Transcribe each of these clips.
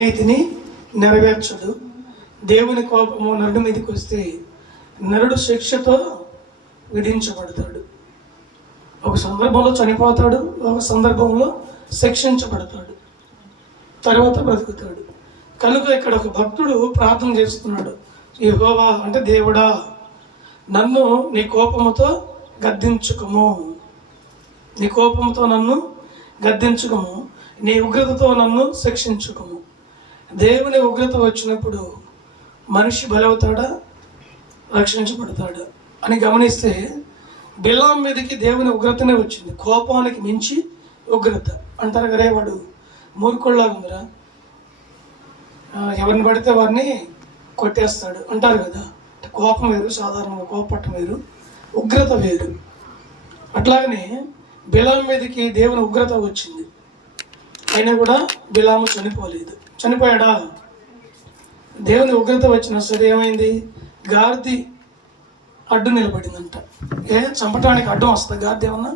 నీతిని నెరవేర్చడు. దేవుని కోపము నరుడి మీదకి వస్తే నరుడు శిక్షతో విధించబడతాడు. ఒక సందర్భంలో చనిపోతాడు, ఒక సందర్భంలో శిక్షించబడతాడు, తర్వాత బ్రతుకుతాడు. కనుక ఇక్కడ ఒక భక్తుడు ప్రార్థన చేస్తున్నాడు, యెహోవా అంటే దేవుడా, నన్ను నీ కోపముతో గద్దించుకము, నీ కోపంతో నన్ను గద్దించుకము, నీ ఉగ్రతతో నన్ను శిక్షించుకము. దేవుని ఉగ్రత వచ్చినప్పుడు మనిషి బలవుతాడా, రక్షించబడతాడా అని గమనిస్తే బిలాం మీదకి దేవుని ఉగ్రతనే వచ్చింది. కోపానికి మించి ఉగ్రత అంటారు కదా, వాడు మూర్ఖుల్లా ఉందిరా, ఎవరిని పడితే వారిని కొట్టేస్తాడు అంటారు కదా. కోపం వేరు, సాధారణంగా కోపపట్టం వేరు, ఉగ్రత వేరు. అట్లాగనే బిలాం మీదకి దేవుని ఉగ్రత వచ్చింది, అయినా కూడా బిలాము చనిపోలేదు. చనిపోయాడా? దేవుని ఉగ్రత వచ్చినా సరే ఏమైంది, గాడిద అడ్డు నిలబడిందంట. చంపటానికి అడ్డం వస్తుంది గాడిద ఏమన్నా?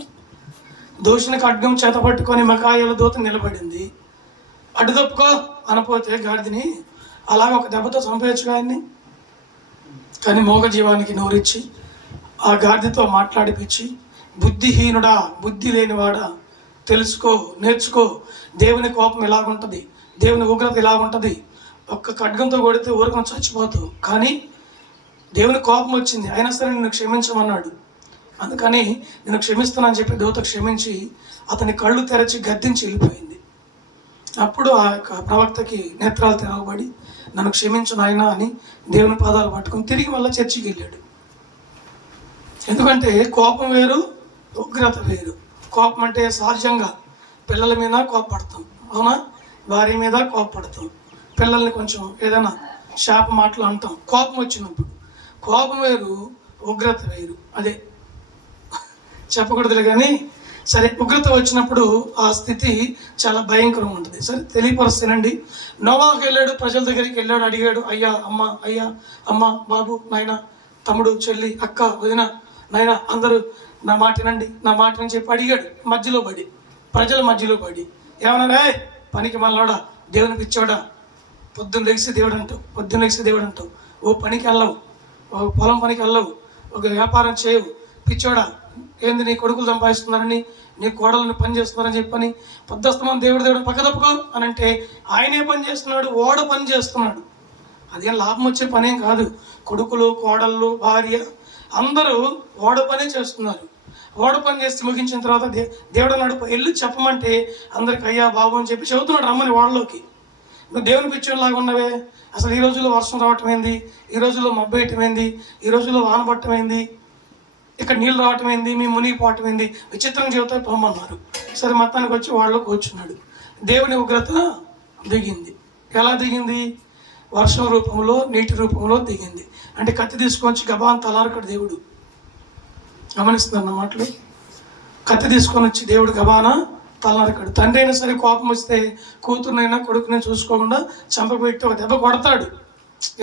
దోషునికి అడ్డం చేత పట్టుకొని మకాయల దూత నిలబడింది. అడ్డు తప్పుకో అనపోతే గాడిదని అలాగ ఒక దెబ్బతో చంపేయచ్చుగా ఆయన్ని. కానీ మోగ జీవానికి నోరిచ్చి ఆ గాడిదతో మాట్లాడిపించి, బుద్ధిహీనుడా, బుద్ధి లేనివాడా, తెలుసుకో, నేర్చుకో, దేవుని కోపం ఎలాగుంటుంది, దేవుని ఉగ్రత ఎలాగుంటుంది. ఒక్క ఖడ్గంతో కొడితే ఊరకం చచ్చిపోతావు, కానీ దేవుని కోపం వచ్చింది, అయినా సరే నిన్ను క్షమించమన్నాడు. అందుకని నేను క్షమిస్తున్నానని చెప్పి దూత క్షమించి అతని కళ్ళు తెరచి గద్దించి వెళ్ళిపోయింది. అప్పుడు ఆ యొక్క ప్రవక్తకి నేత్రాలు తెరవబడి, నన్ను క్షమించు నాయనా అని దేవుని పాదాలు పట్టుకొని తిరిగి మళ్ళీ చర్చికి వెళ్ళాడు. ఎందుకంటే కోపం వేరు, ఉగ్రత వేరు. కోపం అంటే సహజంగా పిల్లల మీద కోపపడతాం, అవునా? భార్య మీద కోపపడతాం, పిల్లల్ని కొంచెం ఏదైనా శాప మాటలు అంటాం కోపం వచ్చినప్పుడు. కోపం వేరు, ఉగ్రత వేరు. అదే చెప్పకూడదులే, కానీ సరే, ఉగ్రత వచ్చినప్పుడు ఆ స్థితి చాలా భయంకరంగా ఉంటుంది. సరే, తెలియపరుస్తానండి. నోవాహు వెళ్ళాడు, ప్రజల దగ్గరికి వెళ్ళాడు, అడిగాడు, అయ్యా అమ్మ, అయ్యా అమ్మ, బాబు, నాయన, తమ్ముడు, చెల్లి, అక్క, వదిన, నాయన, అందరూ నా మాటనండి, నా మాటని చెప్పి అడిగాడు. మధ్యలో పడి, ప్రజల మధ్యలో పడి ఏమన్నా, పనికి మళ్ళాడా, దేవుని పిచ్చోడా, పొద్దున్న లెగిసి దేవుడు అంటావు, పొద్దున్న లెగిసి దేవుడు అంటావు, ఓ పనికి వెళ్ళవు, ఒక పొలం పనికి వెళ్ళవు, ఒక వ్యాపారం చేయవు, పిచ్చోడా, ఏంది నీ కొడుకులు సంపాదిస్తున్నారని, నీ కోడలను పని చేస్తున్నారని చెప్పని పొద్దుస్తమానం దేవుడు దేవుడు పక్క తప్పుకో అని అంటే ఆయనే పని చేస్తున్నాడు, ఓడ పని చేస్తున్నాడు. అదేం లాభం వచ్చే పనేం కాదు. కొడుకులు, కోడళ్ళు, భార్య అందరూ ఓడ పనే చేస్తున్నారు. ఓడ పని చేసి ముగించిన తర్వాత దేవుడు అన్నాడు, వెళ్ళి చెప్పమంటే అందరికి అయ్యా బాబు అని చెప్పి చెబుతున్నాడు, రమ్మని ఓడలోకి. నువ్వు దేవుని పిచ్చోళ్ళలాగా ఉన్నవే, అసలు ఈ రోజుల్లో వర్షం రావటం ఏంది, ఈ రోజుల్లో మబ్బు వేయటం ఏంది, ఈ రోజుల్లో వాన పట్టడం ఏంది, ఇక్కడ నీళ్ళు రావటం ఏంది, మీ మునిగిపోవటం ఏంది, విచిత్రంగా చెబుతా పొమ్మన్నారు. సరే, మొత్తానికి వచ్చి వాళ్ళు కూర్చున్నాడు. దేవుని ఉగ్రత దిగింది. ఎలా దిగింది? వర్షం రూపంలో, నీటి రూపంలో దిగింది. అంటే కత్తి తీసుకొని గబాన్ తలారకడు దేవుడు. గమనిస్తున్న మాటలు. కత్తి తీసుకొని వచ్చి దేవుడు గబానా తలనరకడు. తండ్రి అయినా సరే కోపం వస్తే కూతురునైనా కొడుకునే చూసుకోకుండా చంపబెట్టి ఒక దెబ్బ కొడతాడు.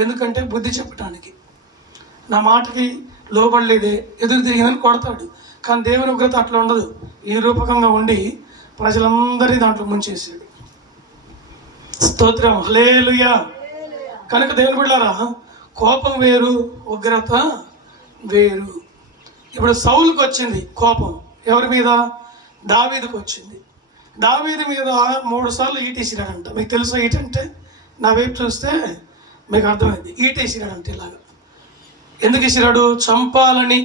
ఎందుకంటే బుద్ధి చెప్పటానికి, నా మాటకి లోబడలేదే, ఎదురు తిరిగిందని కొడతాడు. కానీ దేవుని ఉగ్రత అట్లా ఉండదు, ఈ రూపకంగా ఉండి ప్రజలందరినీ దాంట్లో ముంచేసాడు. స్తోత్రం, హల్లెలూయా. కనుక దేవుని బిడ్డలారా, కోపం వేరు, ఉగ్రత వేరు. ఇప్పుడు సౌలుకు వచ్చింది కోపం, ఎవరి మీద? దావీదుకు వచ్చింది. దావీదు మీద 3 సార్లు ఈటేసిరాడంట. మీకు తెలుసా ఈట అంటే? నా వైపు చూస్తే మీకు అర్థమైంది. ఈటేసిరాడంటే ఇలాగా. ఎందుకు ఇసిరాడు? చంపాలని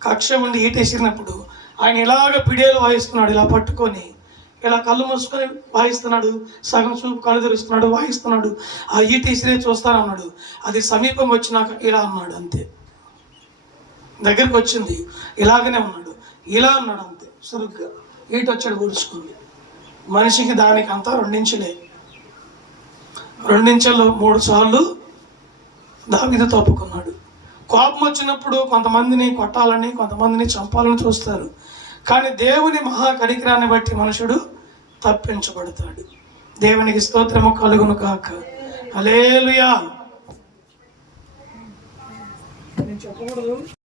కక్ష ఉండి ఈటేసిరినప్పుడు ఆయన ఇలాగ పిడేలు వాయిస్తున్నాడు, ఇలా పట్టుకొని ఇలా కళ్ళు మూసుకొని వాయిస్తున్నాడు, సగం చూపు కళ్ళు తెరుస్తున్నాడు, వాయిస్తున్నాడు. ఆ ఈటేసిరే చూస్తానన్నాడు. అది సమీపం వచ్చినాక ఇలా అన్నాడు, అంతే. దగ్గరికి వచ్చింది, ఇలాగనే ఉన్నాడు, ఇలా అన్నాడు, అంతే. సురుగ్గా ఈట వచ్చాడు, ఊడ్చుకుంది. మనిషికి దానికి అంతా 2 ఇంచులే. 2 ఇంచులు 3 సార్లు దావీదు తప్పుకున్నాడు. కోపం వచ్చినప్పుడు కొంతమందిని కొట్టాలని, కొంతమందిని చంపాలని చూస్తారు. కానీ దేవుని మహా కనికరాన్ని బట్టి మనుషుడు తప్పించబడతాడు. దేవునికి స్తోత్రము కలుగును కాక. హల్లెలూయా. నేను చెప్పకూడదు.